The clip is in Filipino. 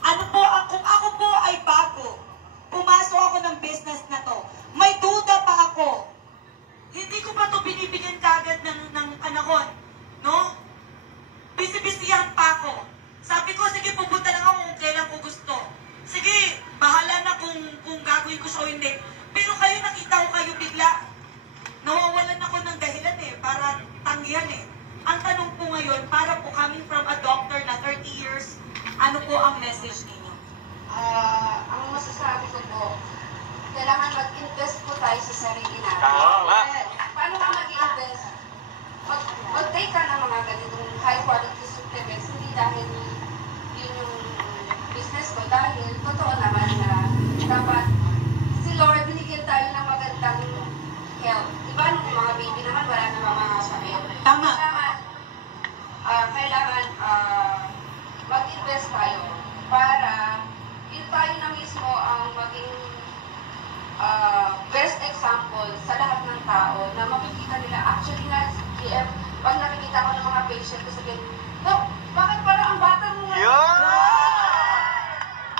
Ano po, kung ako po ay bago, pumasok ako ng business na to, may duda pa ako. Hindi ko pa to binibigyan kagad ng panahon, no? Bisi-bisihan pa ako. Sabi ko, sige, pupunta lang ako kung kailan ko gusto. Sige, bahala na kung gagawin ko siya o hindi. Pero kayo, nakita ko kayo bigla. Nawawalan ako ng dahilan para tanggihan Ang tanong po ngayon, para po coming from a doctor na 30 years, ano po ang message ninyo? Ang masasabi ko po, kailangan mag-invest po tayo sa sarili natin. Paano ka mag-invest? Mag-take ka ng mga ganitong high quality supplements, hindi dahil yun yung business ko, dahil totoo naman na dapat si Lord binigyan tayo ng magandang health. Diba nung mga baby naman, wala namang mga sakit. Tama. Kailangan mag-invest tayo para yun tayo na mismo ang maging best example sa lahat ng tao na makikita nila. Actually nga, GM, pag nakikita ko ng mga patient ko, sabihin,